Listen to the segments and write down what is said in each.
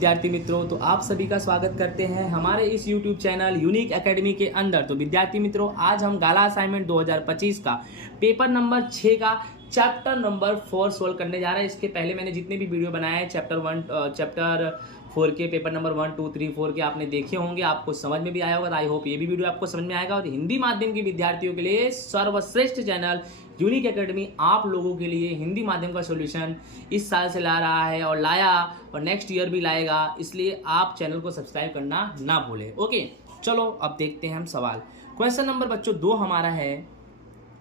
विद्यार्थी मित्रों, तो आप सभी का स्वागत करते हैं हमारे इस YouTube चैनल यूनिक एकेडमी के अंदर। तो विद्यार्थी मित्रों, आज हम गाला असाइनमेंट 2025 का पेपर नंबर 6 का चैप्टर नंबर 4 सोल्व करने जा रहे हैं। इसके पहले मैंने जितने भी वीडियो बनाए हैं चैप्टर 4 के पेपर नंबर 1, 2, 3, 4 के आपने देखे होंगे, आपको समझ में भी आया होगा। आई होप ये भी वीडियो आपको समझ में आएगा। और हिंदी माध्यम के विद्यार्थियों के लिए सर्वश्रेष्ठ चैनल यूनिक एकेडमी आप लोगों के लिए हिंदी माध्यम का सॉल्यूशन इस साल से ला रहा है और लाया और नेक्स्ट ईयर भी लाएगा, इसलिए आप चैनल को सब्सक्राइब करना ना भूलें। ओके, चलो अब देखते हैं हम सवाल। क्वेश्चन नंबर बच्चों 2 हमारा है,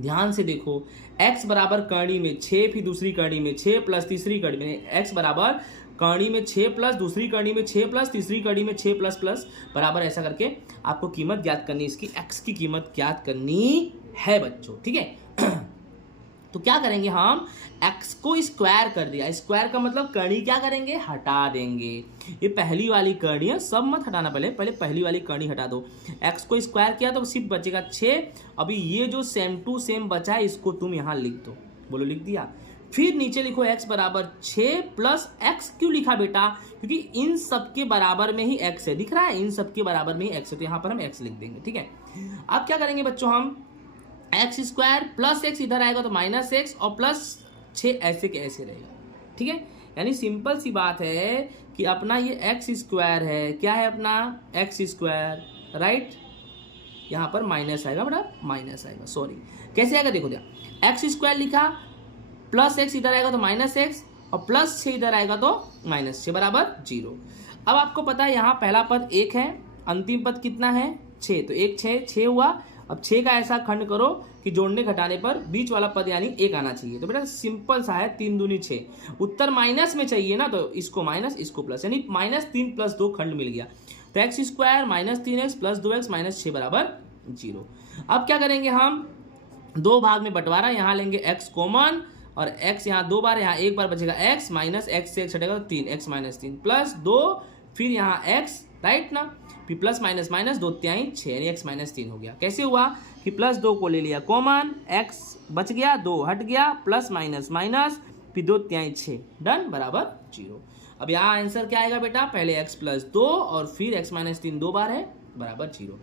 ध्यान से देखो। x बराबर करणी में 6, फिर दूसरी करणी में 6 प्लस तीसरी करणी में x बराबर करणी में 6 प्लस दूसरी करणी में 6 प्लस तीसरी करणी में 6 प्लस प्लस बराबर, ऐसा करके आपको कीमत ज्ञात करनी, इसकी x की कीमत ज्ञात करनी है बच्चों। ठीक है, तो क्या करेंगे हम, x को स्क्वायर कर दिया। स्क्वायर का मतलब करणी क्या करेंगे, हटा देंगे। ये पहली वाली करणी है, सब मत हटाना, पहले पहली वाली करणी हटा दो। x को स्क्वायर किया तो सिर्फ बचेगा 6। अभी ये जो सेम टू सेम बचा है इसको तुम यहाँ लिख दो। बोलो लिख दिया। फिर नीचे लिखो x बराबर 6 प्लस x। क्यों लिखा बेटा, क्योंकि इन सब के बराबर में ही x है, दिख रहा है, इन सब के बराबर में ही x है, तो यहाँ पर हम x लिख देंगे। ठीक है, अब क्या करेंगे बच्चों, हम एक्स स्क्वायर प्लस एक्स इधर आएगा तो माइनस एक्स और प्लस 6 ऐसे के ऐसे रहेगा। ठीक है, यानी सिंपल सी बात है कि अपना ये एक्स स्क्वायर है, क्या है अपना एक्स स्क्वायर, राइट। यहाँ पर माइनस आएगा बेटा, माइनस आएगा, सॉरी कैसे आएगा देखो, क्या एक्स स्क्वायर लिखा, प्लस एक्स इधर आएगा तो माइनस एक्स और प्लस 6 इधर आएगा तो माइनस 6 बराबर 0। अब आपको पता है यहाँ पहला पद 1 है, अंतिम पद कितना है 6, तो 1 6 हुआ। अब 6 का ऐसा खंड करो कि जोड़ने घटाने पर बीच वाला पद यानी 1 आना चाहिए। तो बेटा सिंपल सा है, 3 दूनी 6। उत्तर माइनस में चाहिए ना, तो इसको माइनस इसको प्लस, यानी -3 + 2 खंड मिल गया। तो x square -3x plus 2x -6 बराबर 0। अब क्या करेंगे हम, 2 भाग में बंटवारा, यहाँ लेंगे x कॉमन और x यहाँ 2 बार, यहाँ 1 बार बचेगा x, माइनस x से x हटेगा तो 3x -3 प्लस 2, फिर यहाँ x, राइट ना, फिर प्लस माइनस माइनस 2 तिहाई 6, यानी x -3 हो गया। कैसे हुआ कि प्लस 2 को ले लिया कॉमन, x बच गया, 2 हट गया, प्लस माइनस माइनस, फिर 2 तिहाई 6, डन बराबर 0। अब यहाँ आंसर क्या आएगा बेटा, पहले x + 2 और फिर x -3 2 बार है बराबर 0।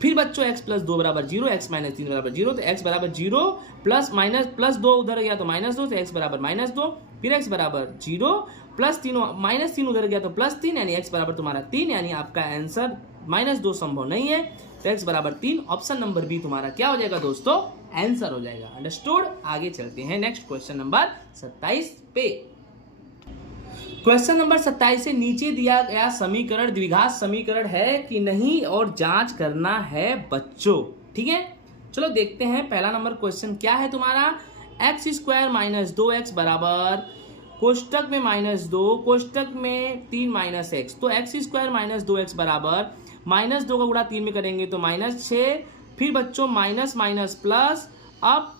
फिर बच्चों x + 2 बराबर 0, x -3 बराबर 0, तो x बराबर 0 प्लस माइनस प्लस 2 उधर गया तो -2, तो x बराबर -2, फिर x बराबर 0 प्लस 3 -3 उधर गया तो +3, यानी x बराबर तुम्हारा 3, यानी आपका आंसर -2 संभव नहीं है, तो x बराबर 3। ऑप्शन नंबर बी तुम्हारा क्या हो जाएगा दोस्तों, आंसर हो जाएगा। अंडरस्टूड। आगे चलते हैं नेक्स्ट क्वेश्चन नंबर 27 पे। क्वेश्चन नंबर 27 से नीचे दिया गया समीकरण द्विघात समीकरण है कि नहीं और जांच करना है बच्चों। ठीक है, चलो देखते हैं। पहला नंबर क्वेश्चन क्या है तुम्हारा, x² - 2x बराबर कोष्टक में -2 कोष्टक में 3 - x, तो x² - 2x बराबर -2 का गुणा 3 में करेंगे तो -6, फिर बच्चों माइनस माइनस प्लस, अब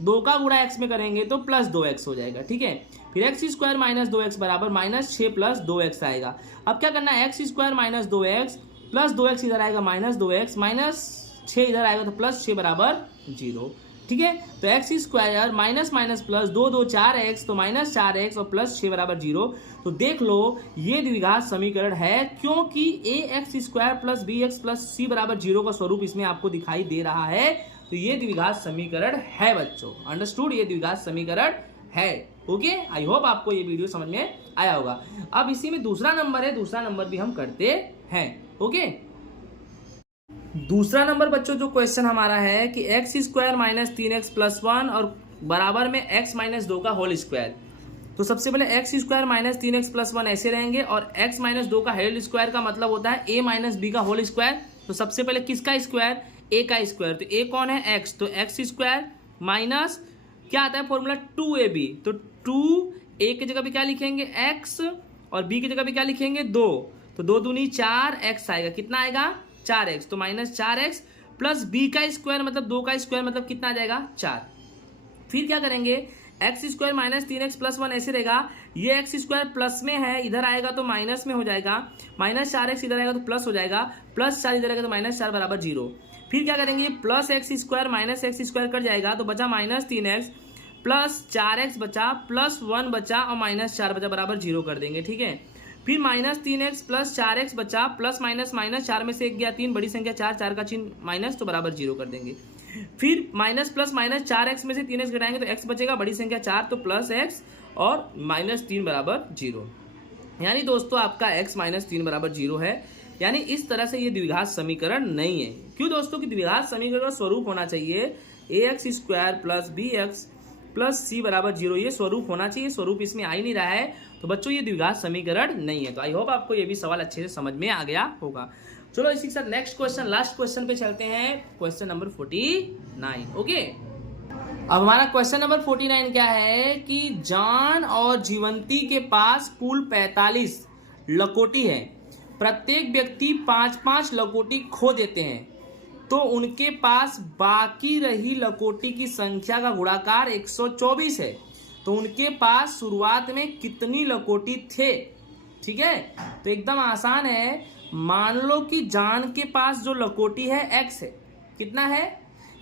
2 का गुणा x में करेंगे तो प्लस 2x हो जाएगा। ठीक है, फिर x² - 2x बराबर -6 प्लस 2x आएगा। अब क्या करना है, x² - 2x प्लस 2x इधर आएगा -2x, -6 इधर आएगा तो +6 बराबर 0। ठीक है, तो x² minus minus plus 2 2 4x, तो -4x और +6 बराबर 0। तो देख लो ये द्विघात समीकरण है, क्योंकि ax² + bx + c बराबर 0 का स्वरूप इसमें आपको दिखाई दे रहा है, तो ये द्विघात समीकरण है बच्चों। अंडरस्टूड, ये द्विघात समीकरण है। ओके, आई होप आपको ये वीडियो समझ में आया होगा। अब इसी में दूसरा नंबर है, दूसरा नंबर भी हम करते हैं। ओके, दूसरा नंबर बच्चों जो क्वेश्चन हमारा है कि x² - 3x + 1 और बराबर में x - 2 का होल स्क्वायर। तो सबसे पहले x² - 3x + 1 ऐसे रहेंगे, और x - 2 का होल स्क्वायर का मतलब होता है a - b का होल स्क्वायर। तो सबसे पहले किसका स्क्वायर, a का स्क्वायर, तो a कौन है x, तो x² माइनस क्या आता है फॉर्मूला 2ab, तो 2a की जगह पे क्या लिखेंगे x और b की जगह पे क्या लिखेंगे 2, तो 2 दूनी 4x आएगा, कितना आएगा 4x, तो -4x प्लस b का स्क्वायर मतलब 2 का स्क्वायर मतलब कितना आ जाएगा 4। फिर क्या करेंगे, x² - 3x + 1 ऐसे रहेगा, ये x² प्लस में है, इधर आएगा तो माइनस में हो जाएगा, -4x इधर आएगा तो प्लस हो जाएगा, +4 इधर आएगा तो -4 बराबर 0। फिर क्या करेंगे, +x² - x² कट जाएगा तो बचा -3x प्लस 4x बचा प्लस 1 बचा और -4 बचा बराबर 0 कर देंगे। ठीक है, फिर -3x प्लस 4x बचा, प्लस माइनस माइनस, 4 में से 1 गया 3, बड़ी संख्या 4, 4 का चिन्ह माइनस, तो बराबर 0 कर देंगे। फिर माइनस प्लस माइनस, 4x में से 3x घटाएंगे तो x बचेगा, बड़ी संख्या 4 तो प्लस x और -3 बराबर 0। यानी दोस्तों आपका x -3 बराबर 0 है। यानी इस तरह से ये द्विघात समीकरण नहीं है। क्यों दोस्तों कि द्विघात समीकरण का स्वरूप होना चाहिए ax² plus bx plus c बराबर 0, ये स्वरूप होना चाहिए। स्वरूप इसमें आ ही नहीं रहा है, तो बच्चों ये द्विघात समीकरण नहीं है। तो आई होप आपको ये भी सवाल अच्छे से समझ में आ गया होगा। चलो इसी के साथ नेक्स्ट क्वेश्चन, लास्ट क्वेश्चन पे चलते हैं, क्वेश्चन नंबर 49। ओके, अब हमारा क्वेश्चन नंबर 49 क्या है कि जॉन और जीवंती के पास कुल 45 लकोटी है। प्रत्येक व्यक्ति 5-5 लकोटी खो देते हैं, तो उनके पास बाकी रही लकोटी की संख्या का गुणाकार 124 है। तो उनके पास शुरुआत में कितनी लकोटी थे? ठीक है, तो एकदम आसान है। मान लो कि जान के पास जो लकोटी है x है, कितना है,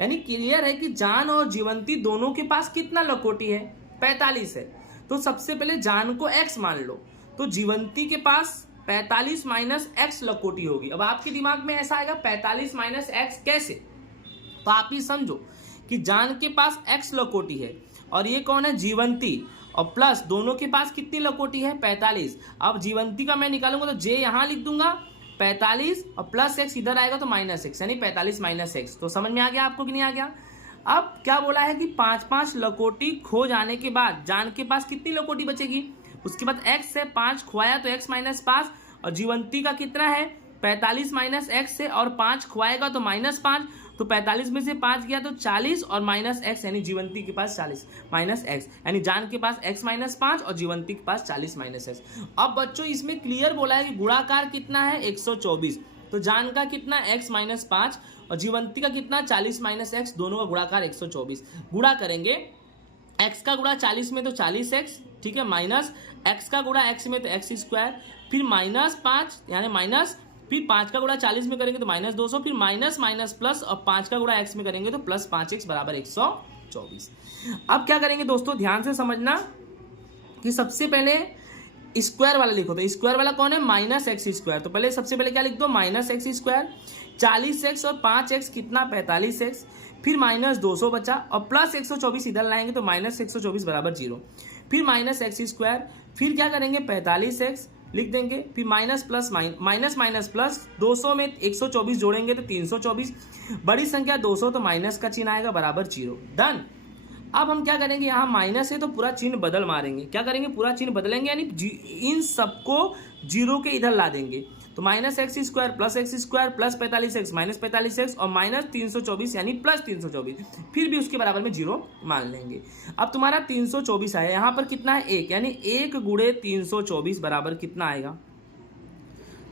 यानी क्लियर है कि जान और जीवंती दोनों के पास कितना लकोटी है, 45 है। तो सबसे पहले जान को x मान लो, तो जीवंती के पास 45 माइनस x लकोटी होगी। अब आपके दिमाग में ऐसा आएगा 45 माइनस x कैसे, तो आप ही समझो कि जान के पास x लकोटी है और ये कौन है, जीवंती, और प्लस दोनों के पास कितनी लकोटी है, 45। अब जीवंती का मैं निकालूंगा तो j यहां लिख दूंगा 45 और प्लस x इधर आएगा तो माइनस x, यानी 45 माइनस x। तो समझ में आ गया आपको कि नहीं आ गया? अब क्या बोला है कि 5-5 लकोटी खो जाने के बाद जान के पास कितनी लकोटी बचेगी, उसके बाद x है, 5 खोया तो x -5, और जीवंती का कितना है, 45 माइनस x है, और 5 खोएगा तो -5, तो 45 में से 5 गया तो 40 और माइनस x, यानी जीवंती के पास 40 माइनस x, यानी जान के पास x -5 और जीवंती के पास 40 माइनस x। अब बच्चों इसमें क्लियर बोला है कि गुणाकार कितना है, 124। तो जान का कितना, x -5 और जीवंती का कितना, 40 माइनस x, दोनों का गुणाकार 124। गुणा करेंगे, x का गुणा 40 में तो 40x, ठीक है, माइनस x का गुणा x में तो x², फिर -5 यानी माइनस, फिर 5 का गुणा 40 में करेंगे तो -200, फिर माइनस माइनस प्लस, और 5 का गुणा x में करेंगे तो प्लस 5x बराबर 124। अब क्या करेंगे दोस्तों, ध्यान से समझना कि सबसे पहले स्क्वायर वाला लिखो। तो स्क्वायर वाला कौन है, -x²। तो पहले सबसे पहले क्या लिख दो, -x², 40x और 5x कितना, 45x, फिर -200 बचा, और प्लस 124 इधर लाएंगे तो -124 बराबर 0, फिर -x², फिर क्या करेंगे 45x लिख देंगे, फिर minus plus minus minus plus, 200 में 124 जोड़ेंगे तो 324, बड़ी संख्या 200 तो माइनस का चिन्ह आएगा बराबर 0। डन। अब हम क्या करेंगे, यहाँ माइनस है तो पूरा चिन्ह बदल मारेंगे। क्या करेंगे, पूरा चिन्ह बदलेंगे, यानी इन सबको 0 के इधर ला देंगे। तो -x² plus x² plus 45x minus 45x और माइनस 324 यानी प्लस 324, फिर भी उसके बराबर में 0 मान लेंगे। अब तुम्हारा 324 आया, यहाँ पर कितना है 1, यानी 1 गुणे 324 बराबर कितना आएगा,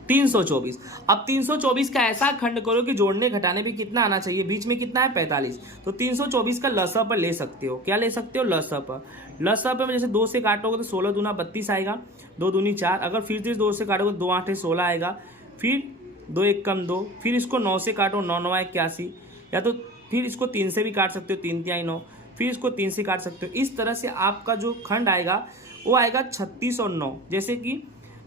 324। अब 324 का ऐसा खंड करो कि जोड़ने घटाने पे कितना आना चाहिए, बीच में कितना है 45। तो 324 का लसा पर ले सकते हो, क्या ले सकते हो, लसा पर। लसा पर जैसे 2 से काटोगे तो 16 दूना 32 आएगा, 2 दूनी 4, अगर फिर से 2 से काटोगे 2 8 16 आएगा, फिर 2 1 कम 2, फिर इसको 9 से काटो 9 9 81, या तो फिर इसको 3 से भी काट सकते हो, 3 3 9, फिर इसको 3 से काट सकते हो। इस तरह से आपका जो खंड आएगा वो आएगा 36 और 9। जैसे कि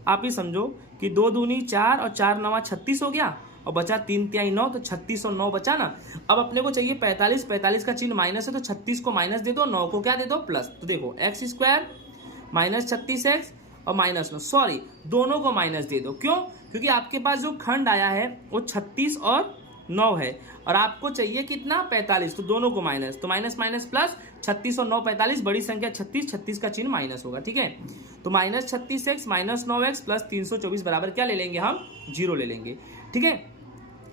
आप ही समझो कि 2 दूनी 4 और 4 9 36 हो गया, और बचा 3 3 9, तो 36 और 9 बचा ना। अब अपने को चाहिए 45, 45 का चिन्ह माइनस है तो 36 को माइनस दे दो, 9 को क्या दे दो, प्लस। तो देखो x² माइनस 36x और माइनस 9, सॉरी दोनों को माइनस दे दो। क्यों, क्योंकि आपके पास जो खंड आया है वो 36 और 9 है, और आपको चाहिए कितना 45, तो दोनों को माइनस, तो माइनस माइनस प्लस, 36 और 9 45, बड़ी संख्या 36, 36 का चिन्ह माइनस होगा, ठीक है। तो minus 36x minus 9x plus 324 बराबर क्या ले लेंगे हम, 0 ले लेंगे, ठीक है।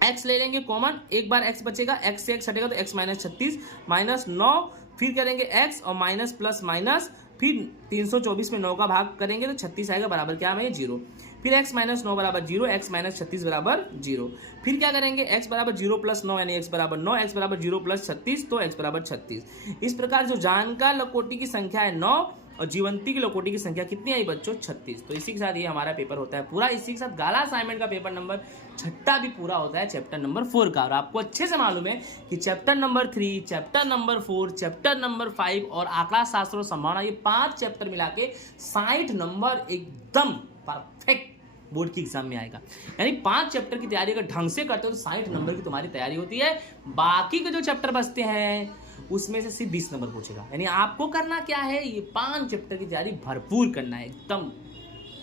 x ले लेंगे कॉमन, एक बार x बचेगा, x से x हटेगा तो x माइनस 36 माइनस 9, फिर करेंगे x और माइनस प्लस माइनस, फिर 324 में 9 का भाग करेंगे तो 36 आएगा बराबर क्या है 0, फिर x माइनस 9 बराबर 0, x माइनस 36 बराबर 0, फिर क्या करेंगे x बराबर 0 प्लस 9 यानी x बराबर 9, x बराबर 0 प्लस 36 तो x बराबर 36। इस प्रकार जो जान का लकोटी की संख्या है 9 और जीवंती की लकोटी की संख्या कितनी आई बच्चों, 36। तो इसी के साथ ये हमारा पेपर होता है पूरा। इसी के साथ गाला असाइनमेंट का पेपर नंबर 6 भी पूरा होता है चैप्टर नंबर 4 का। और आपको अच्छे से मालूम है कि chapter number 3, chapter number 4, chapter number 5 और आंकड़ा शास्त्र और संभावना, ये 5 चैप्टर मिला के 60 नंबर एकदम परफेक्ट बोर्ड की एग्जाम में आएगा। यानी 5 चैप्टर की तैयारी अगर ढंग से करते हो तो 60 नंबर की तुम्हारी तैयारी होती है। बाकी के जो चैप्टर बचते हैं उसमें से सिर्फ 20 नंबर पूछेगा। यानी आपको करना क्या है, ये 5 चैप्टर की तैयारी भरपूर करना है, एकदम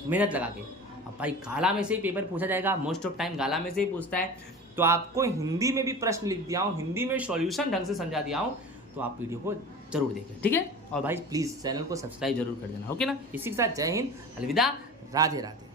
मेहनत लगा के। अब भाई गाला में से ही पेपर पूछा जाएगा, मोस्ट ऑफ टाइम गाला में से ही पूछता है, तो आपको हिंदी में भी प्रश्न लिख दिया हूँ, हिंदी में सॉल्यूशन ढंग से समझा दिया हूँ, तो आप वीडियो को जरूर देखें, ठीक है। और भाई प्लीज़ चैनल को सब्सक्राइब जरूर कर देना, ओके ना। इसी के साथ जय हिंद, अलविदा, राधे राधे।